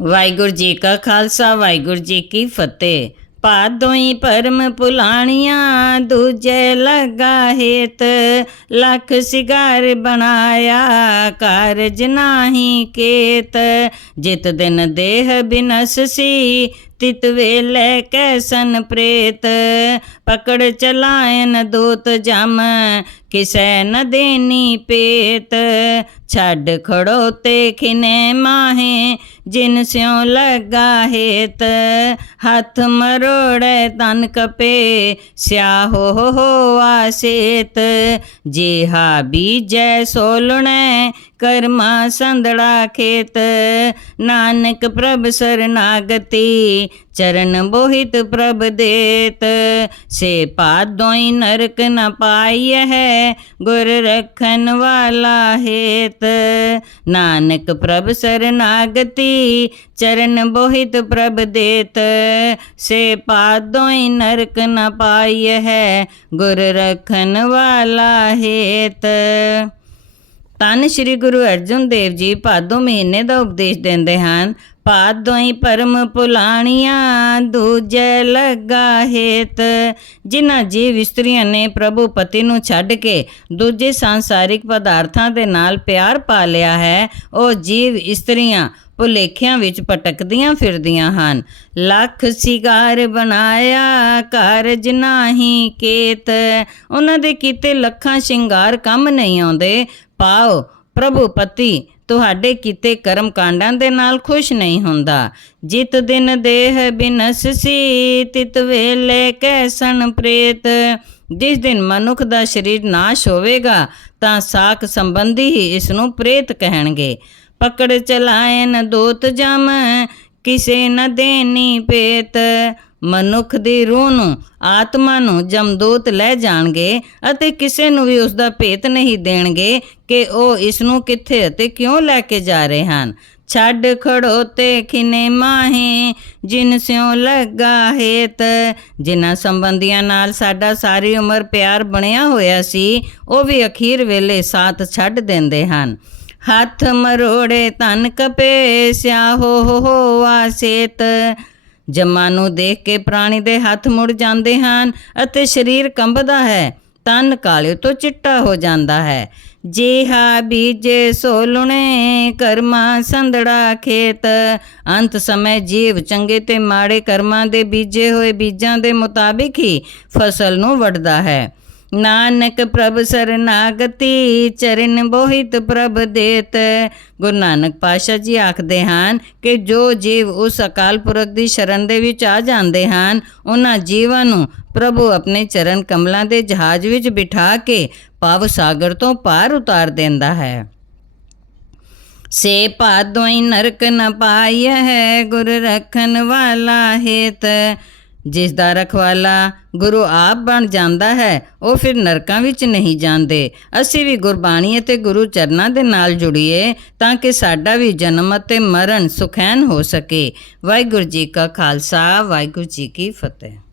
ਵਾਹਿਗੁਰੂ ਜੀ ਕਾ ਖਾਲਸਾ, ਵਾਹਿਗੁਰੂ ਜੀ ਕੀ ਫਤਿਹ। ਪਾਦੋਈ ਪਰਮ ਪੁਲਾਣੀਆਂ, ਦੂਜੇ ਲਗਾ ਹੇਤ, ਲੱਖ ਸਿਗਾਰ ਬਣਾਇਆ, ਕਾਰਜ ਨਾਹੀ ਕੇਤ। ਜਿਤ ਦਿਨ ਦੇਹ ਬਿਨਸ ਸੀ, ਤਿਤ ਵੇਲੇ ਕੈਸਨ ਪ੍ਰੇਤ। ਪਕੜ ਚਲਾਇਨ ਦੂਤ ਜਮ ਕਿਸੈ ਨ ਦੇਨੀ ਪੇਤ? ਛੱਡ ਖੜੋਤੇ ਖਿਨੇ ਮਾਹੇ, ਜਿਨ ਸਿਉ ਲਗਾ ਹੇਤ। ਹੱਥ ਮਰੋੜੇ ਤਨ ਕਪੇ, ਸਿਆਹੋ ਹੋ ਆਸੇਤ। ਜਿਹਾ ਬੀਜੈ ਸੋਲਣੈ, ਕਰਮਾ ਸੰਦੜਾ ਖੇਤ। ਨਾਨਕ ਪ੍ਰਭ ਸਰਨਾਗਤੀ ਚਰਨ ਬੋਹਿਤ ਪ੍ਰਭ ਦੇਤ। ਸੇ ਪਾਦੋਈ ਨਰਕ ਨ ਪਾਈਐ ਹੈ, ਗੁਰ ਰਖਨ ਵਾਲਾ ਹੇਤ। ਨਾਨਕ ਪ੍ਰਭ ਸਰਨਾਗਤੀ, ਚਰਨ ਬੋਹਿਤ ਪ੍ਰਭ ਦੇਤ। ਸੇ ਪਾਦੋਈ ਨਰਕ ਨ ਪਾਈਐ ਹੈ, ਗੁਰ ਰਖਨ ਵਾਲਾ ਹੇਤ। ਤਨ ਸ੍ਰੀ ਗੁਰੂ ਅਰਜਨ ਦੇਵ ਜੀ ਭਾਦੋ ਮਹੀਨੇ ਦਾ ਉਪਦੇਸ਼ ਦਿੰਦੇ ਹਨ ਭਾਦੋਈ ਪਰਮ ਪੁਲਾਣੀਆਂ, ਦੂਜੇ ਲਗਾ ਹੇਤ। ਜਿਨ੍ਹਾਂ ਜੀਵ ਇਸਤਰੀਆਂ ਨੇ ਪ੍ਰਭੂ ਪਤੀ ਨੂੰ ਛੱਡ ਕੇ ਦੂਜੇ ਸੰਸਾਰਿਕ ਪਦਾਰਥਾਂ ਦੇ ਨਾਲ ਪਿਆਰ ਪਾ ਲਿਆ ਹੈ, ਉਹ ਜੀਵ ਇਸਤਰੀਆਂ ਭੁਲੇਖਿਆਂ ਵਿੱਚ ਭਟਕਦੀਆਂ ਫਿਰਦੀਆਂ ਹਨ। ਲੱਖ ਸਿਗਾਰ ਬਣਾਇਆ ਕਾਰਜ ਨਾਹੀ ਕੇਤ। ਉਹਨਾਂ ਦੇ ਕੀਤੇ ਲੱਖਾਂ ਸ਼ਿੰਗਾਰ ਕੰਮ ਨਹੀਂ ਆਉਂਦੇ। ਪਾਓ ਪ੍ਰਭੂ ਪਤੀ ਤੁਹਾਡੇ ਕੀਤੇ ਕਰਮ ਕਾਂਡਾਂ ਦੇ ਨਾਲ ਖੁਸ਼ ਨਹੀਂ ਹੁੰਦਾ। ਜਿਤ ਦਿਨ ਦੇਹ ਬਿਨਸ ਤਿਤ ਵੇਲੇ ਕੈਸਨ ਪ੍ਰੇਤ। ਜਿਸ ਦਿਨ ਮਨੁੱਖ ਦਾ ਸਰੀਰ ਨਾਸ਼ ਹੋਵੇਗਾ, ਤਾਂ ਸਾਖ ਸੰਬੰਧੀ ਹੀ ਇਸ ਨੂੰ ਪ੍ਰੇਤ ਕਹਿਣਗੇ। ਪਕੜ ਚਲਾਇਨ ਦੋਤ ਜਮ, ਕਿਸੇ ਨ ਦੇਨੀ ਪੇਤ ਮਨੁੱਖ ਦੀ ਰੂਹ ਨੂੰ, ਆਤਮਾ ਨੂੰ ਜਮਦੂਤ ਲੈ ਜਾਣਗੇ ਅਤੇ ਕਿਸੇ ਨੂੰ ਵੀ ਉਸ ਦਾ ਭੇਤ ਨਹੀਂ ਦੇਣਗੇ ਕਿ ਉਹ ਇਸ ਨੂੰ ਕਿੱਥੇ ਅਤੇ ਕਿਉਂ ਲੈ ਕੇ ਜਾ ਰਹੇ ਹਨ। ਛੱਡ ਖੜੋਤੇ ਖਿਨੇ ਮਾਹੇ, ਜਿਨ ਸਿਉ ਲੱਗਾ ਹੇਤ। ਜਿਨ੍ਹਾਂ ਸੰਬੰਧੀਆਂ ਨਾਲ ਸਾਡਾ ਸਾਰੀ ਉਮਰ ਪਿਆਰ ਬਣਿਆ ਹੋਇਆ ਸੀ, ਉਹ ਵੀ ਅਖੀਰ ਵੇਲੇ ਸਾਥ ਛੱਡ ਦਿੰਦੇ ਹਨ। ਹੱਥ ਮਰੋੜੇ ਤਨ ਕਪੇ ਸਿਆਹੋ ਹੋ, ਆਸੇਤ। ਜੰਮਾ ਨੂੰ ਦੇਖ ਕੇ ਪ੍ਰਾਣੀ ਦੇ ਹੱਥ ਮੁੜ ਜਾਂਦੇ ਹਨ ਅਤੇ ਸਰੀਰ ਕੰਬਦਾ ਹੈ, ਤਨ ਕਾਲੇ ਤੋਂ ਚਿੱਟਾ ਹੋ ਜਾਂਦਾ ਹੈ। ਜੇਹਾ ਬੀਜੇ ਸੋਲਣੇ, ਕਰਮਾ ਸੰਧੜਾ ਖੇਤ। ਅੰਤ ਸਮੇਂ ਜੀਵ ਚੰਗੇ ਤੇ ਮਾੜੇ ਕਰਮਾਂ ਦੇ ਬੀਜੇ ਹੋਏ ਬੀਜਾਂ ਦੇ ਮੁਤਾਬਿਕ ਹੀ ਫਸਲ ਨੂੰ ਵੱਢਦਾ ਹੈ। ਨਾਨਕ ਪ੍ਰਭ ਸਰਨਾਗਤੀ, ਚਰਨ ਬੋਹਿਤ ਪ੍ਰਭ ਦੇਤ। ਗੁਰੂ ਨਾਨਕ ਪਾਸ਼ਾ ਜੀ ਆਖਦੇ ਹਨ ਕਿ ਜੋ ਜੀਵ ਉਸ ਅਕਾਲ ਪੁਰਖ ਦੀ ਸ਼ਰਨ ਦੇ ਵਿੱਚ ਆ ਜਾਂਦੇ ਹਨ, ਉਹਨਾਂ ਜੀਵਾਂ ਨੂੰ ਪ੍ਰਭੂ ਆਪਣੇ ਚਰਨ ਕਮਲਾਂ ਦੇ ਜਹਾਜ਼ ਵਿੱਚ ਬਿਠਾ ਕੇ ਭਵ ਸਾਗਰ ਤੋਂ ਪਾਰ ਉਤਾਰ ਦਿੰਦਾ ਹੈ। ਸੇ ਪਾਦੋਈ ਨਰਕ ਨ ਪਾਇਆ ਗੁਰ ਰਖਨ ਵਾਲਾ ਹੇਤ। ਜਿਸ ਦਾ ਰਖਵਾਲਾ ਗੁਰੂ ਆਪ ਬਣ ਜਾਂਦਾ ਹੈ, ਉਹ ਫਿਰ ਨਰਕਾਂ ਵਿੱਚ ਨਹੀਂ ਜਾਂਦੇ। ਅਸੀਂ ਵੀ ਗੁਰਬਾਣੀ ਅਤੇ ਗੁਰੂ ਚਰਨਾਂ ਦੇ ਨਾਲ ਜੁੜੀਏ ਤਾਂ ਕਿ ਸਾਡਾ ਵੀ ਜਨਮ ਅਤੇ ਮਰਨ ਸੁਖੈਨ ਹੋ ਸਕੇ। ਵਾਹਿਗੁਰੂ ਜੀ ਕਾ ਖਾਲਸਾ, ਵਾਹਿਗੁਰੂ ਜੀ ਕੀ ਫਤਿਹ।